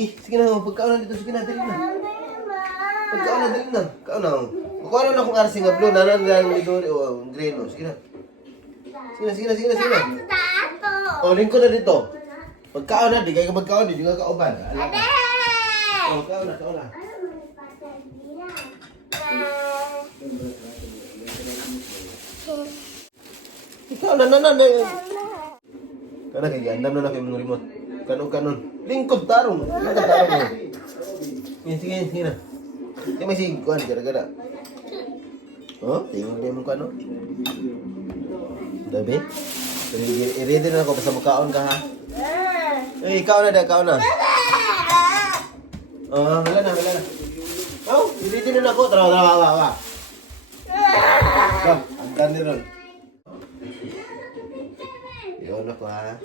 Sige na, pagkaon na dito, sige na, dali na. Pagkaon na, dali na. Kaon na. Kukuha na akong arsing nga blue, nanan lang midori o green o. Sige na. Sige na. O, lingkod na dito. Pagkaon na, di kayo magkaon, di ka kauban. Ate! O, kaon na. Ikaw na. Kana kay gandam na kayo mong remote. Kanon. Lingkod tarong. Sige na. Di may sige kuhan, gara-gara. Oh, tingin din mo kano. Dabi? I-ready na ako, basta makaon ka ha. Ikaw na. Oh, wala na. Oh, i-ready na ako. Tara. Ang ganda ron. Yun ako ha.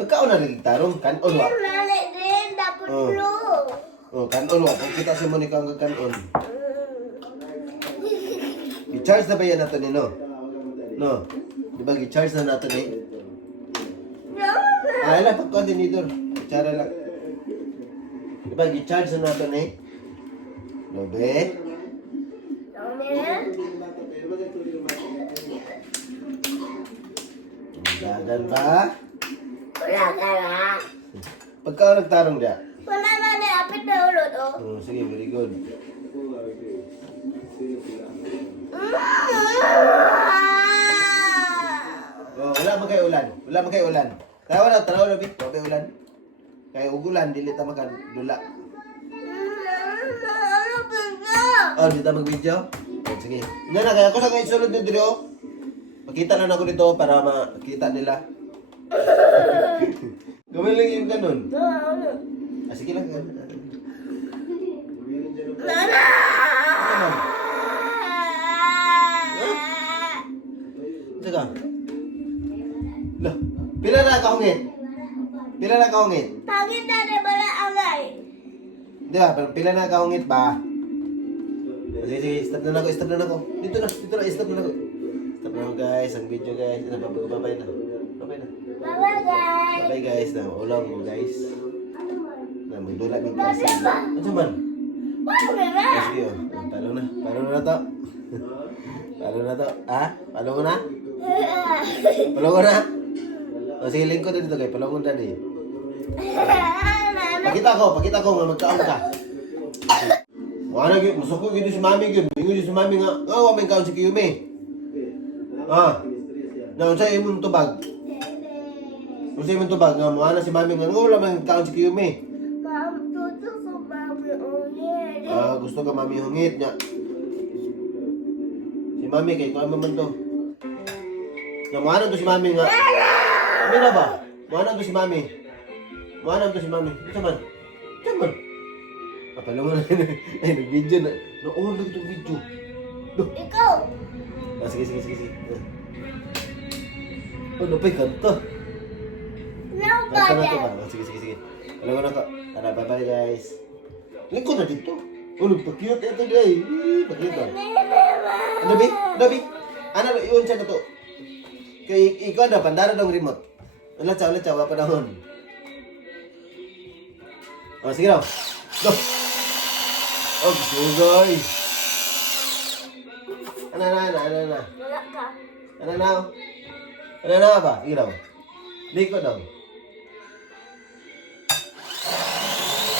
Pagkaon na lagi tarong, kanon wa. Oh, kanon wa. Kung kita si Monica ang kanon. I-charge na ba yan natin no? No? Di ba i-charge na natin eh? Ay lang, pag-coordinator. Ichara lang. Di ba i-charge na natin eh? Lobe? Dagan ba? Wala ka na. Pagka nagtarong dia? Wala na na, apit na ulot oh. Oh, sige, very good. Oh, wala man kayo ulan. Tarawa na, Bik. Wala ulan. Kaya ugulan, dili ta makan dula. Oh, dili ta mag-video? Oh, sige. Nga na, kaya ako sa kayo sulod ng video. Makita na ako dito para makita nila. Gawin lang yung ganun. Sige lang. Nana! Saka. Lah, pila na kahungit? Pagit na rin ba na angay? Di ba? Pila na kahungit ba? Sige, stop na ako. Dito na, stop na ako. Stop na ako guys, ang video guys. Babay na. Bye guys! Bye guys, na ulam mo guys. Na magdula ng Dati klase. ba? Ano man? Paano na? Sige oh. Palo na to. Ha? Palo ko na? O sige, lingkod na dito kayo. Palungon na di. Pakita ko nga magkaon ka. Wala gyud, musuko gyud si mami gyud. Ingon si mami nga, wa may kaon si Kiyumi. Unsay imong tubag nga mo ana si mami nga wala man kaon si Kiyumi. Ma'am, tuto ko mami ulit. Gusto ka mami hungit nya. Si mami kay kuan man to. Nga mo ana to si mami nga. Ano na ba? Mo ana to si mami. Ito man. Papalungan na. Ay, nag-video na. Na-on lang itong video. Ikaw! Sige. Napay kanta. Now, Kanta na Dada. ito ba? Sige. Palungan na ka. Tara, bye-bye guys. Lingkod na dito. Nagpa-cute ito guys. Pakita. Dabi? Ano, iwan siya na to. Kay ikaw na, pandara ng remote. Wala wala pa nahon. Sige daw. Go! Sugay! Ano na? Wala ka. Ano na ba? Sige daw. Liko daw.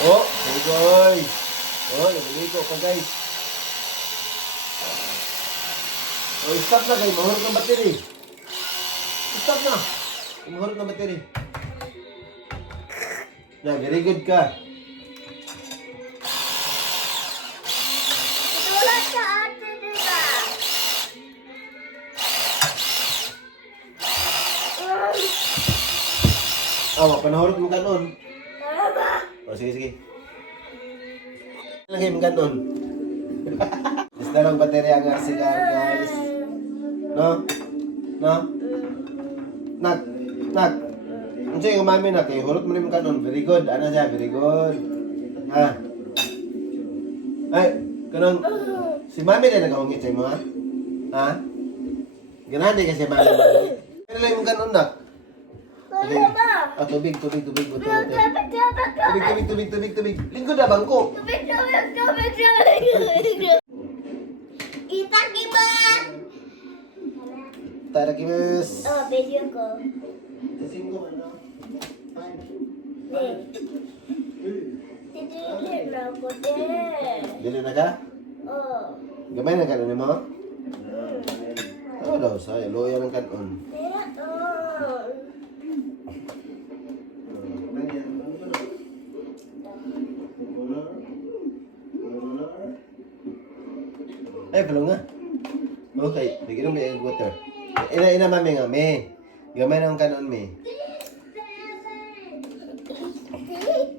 Sugay! Nagliko pa guys. Stop na kayo. Mahurot ng battery. Stop na. Mahurot ng battery. Very good ka. Tulad sa ate nila. Panahurot mo kanon. Tara ba? Sige. Lagay mo kanon. Gusto lang baterya ang arsigar guys. No? Nak. Ano sa'yo yung mami na kayo? Hurot mo rin mo kanon. Very good. Ano siya? Very good. Ha? Ay, kanong... Si mami rin nag-ahungit sa'yo mo, ha? Ha? Ganahan din kasi mami mo. Kaya lang yung kanon, nak. Wala ba? Ah, tubig, tubig, tubig, tubig, tubig, Tubig, tubig, tubig, tubig, tubig, tubig, tubig. Lingkod na bangko. tubig, tubig, tubig, tubig. Itakiman! Tarakimasu. Oh, video ko. Titilir na ako din. Dili na ka? Oh. Gamay na kanon mo? Ano daw sa loya ng kanon. Kaya oh. Ay, kalong nga. Okay, bigyan mo yung water. Ina mami nga, me. Gamay na ang kanon, me.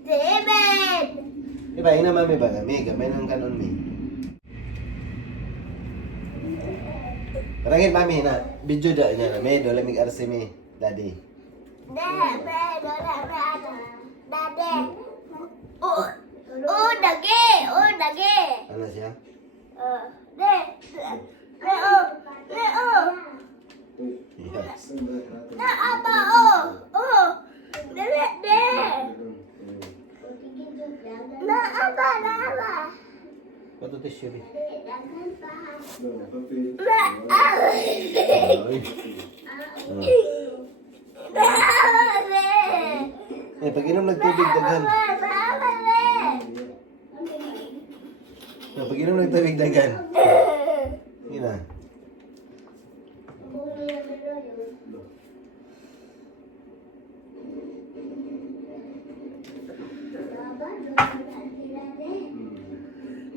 Seven! Diba, ina mami ba nga, me. Gamay na ang kanon, me. Parangin mami na. Video da niya na, me. Dola mig arsi, me. Daddy. Dade. Oh, oh, dage. Oh, dage. Ano siya? De. Leo. Leo. Yes. Na apa oh. Oh. Dele de. Na apa na apa. Pato tissue, me. Na apa. Eh, pag inom nagtubig, daghan. Pag inom nagtubig, daghan. Sige na.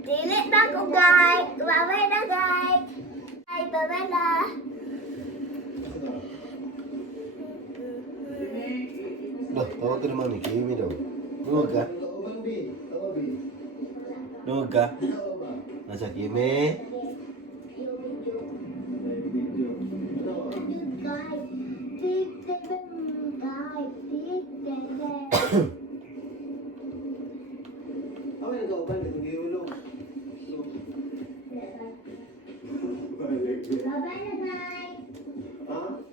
Dili na ko guys. Babay na guys. Ay, babay na. Loh, tawag ka na mami. Kimi daw. Nuwag ka? Nuwag ka? Nasa Kimi? Babay na guys. Babay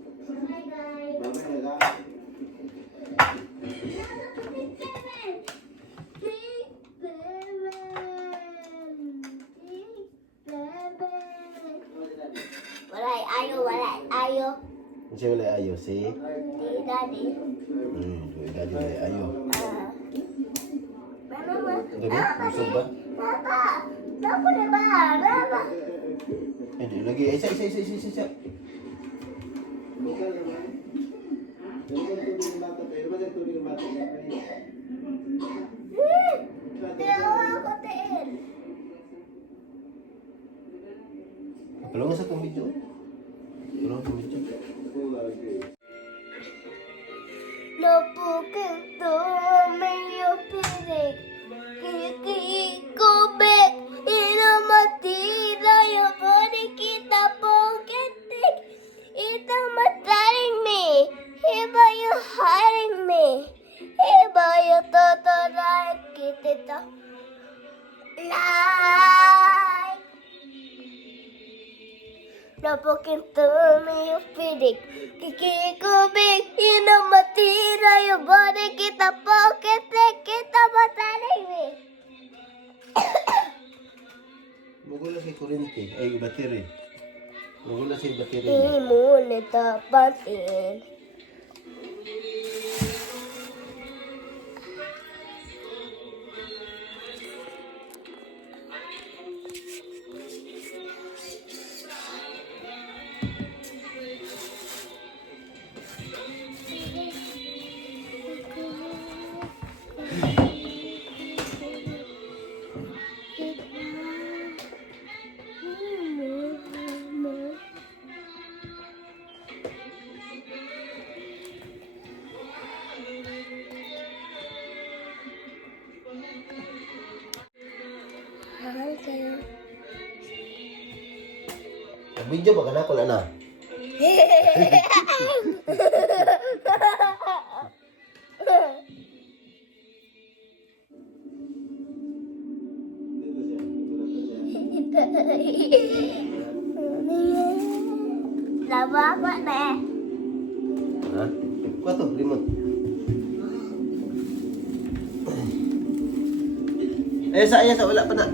guys. Walay ayo, walay ayo. Kasi wala ayo, si? Di daddy. Daddy wala ayo. Mama, Dali, busog ba? Papa, naku na ba? Mama. Hindi, lagi. Isa. Tawa ako tiin. Kalau nga sa itong video. Kalau nga sa video. Napukit to may pirik. Kikikubik. Inamatira yung body kita poketik. Ito mataring me. Iba yung haring me. Iba yung totoray kitito. Like. Napukit to may pirik. Kikikubik. Inamatira yung body kita poketik. Kita mataring me. Magula si kurente. Ay, battery. Magula si battery. Hindi mo natapatin. Mahal kayo. Video ba ka na? Kula na. Lama ako na eh. Ha? Kuha to, remote. Ayun sa, wala pa na.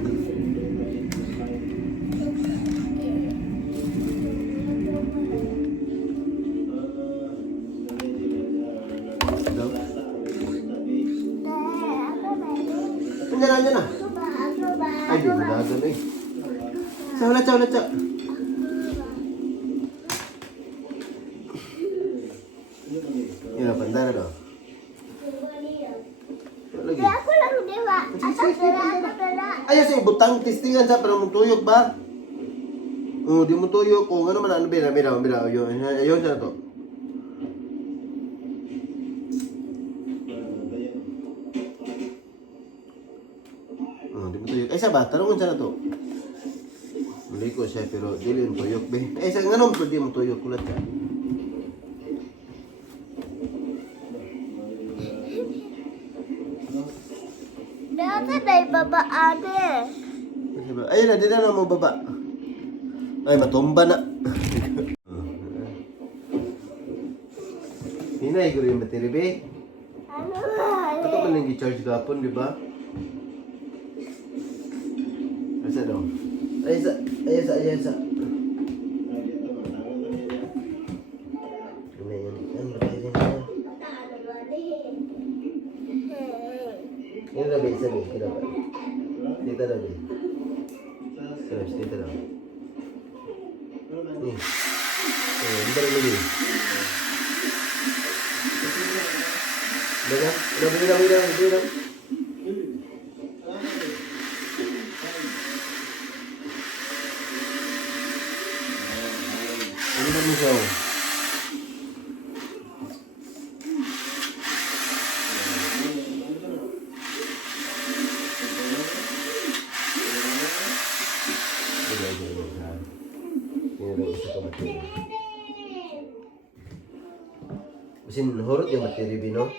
Nandiyan na. Ay, di mo na doon eh. Wala. Yun na, pandara daw. Lagi. Ako lang, di ba? Ayaw sa butang, testingan sa para mong tuyok ba? Oh, di mo tuyok. Kung ano man, ano, mira. Ayun siya na to. Oh, di mo tuyok. Ay, sa ba? Tanungan siya na to. Mali ko siya, pero dili yung tuyok, be. Ay, sa nga naman, di mo tuyok. Kulat ka. Dati na ibaba ate. Ayun na, di na mo baba. Ay, matumba na. Hinay ko rin yung battery, be. Ano ba? Ito pa lang i-charge gapon, di ba? Asa daw? Ayasa. Yan ba tayo din? Yan na, be. Sabi, kinabat. Dito na, be. Sarap, dito na. Nih. Bentar lagi. Udah. Ini kan misal. Mesin horut yang bateri bino,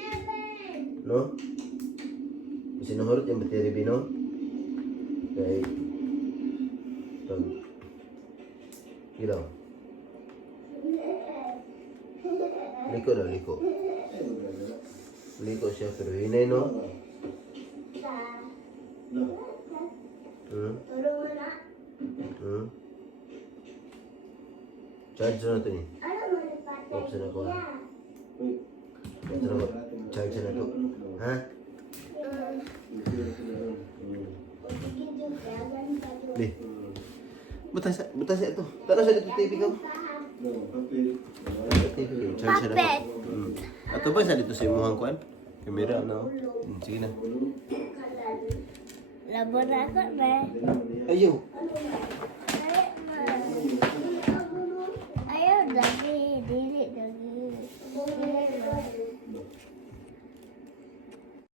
no? Mesin horut yang bateri bino, kayak, gitu. Liko siya pero hinay no. Charge na ito ni. Option ako. Charge na ito. Ha? Di. Butas ito. Tara sa dito TV ko. Charge na ito. Ato ba sa dito sa imuhang kuan? Kamera no. Sige na. Labo na ako, be. Ayaw.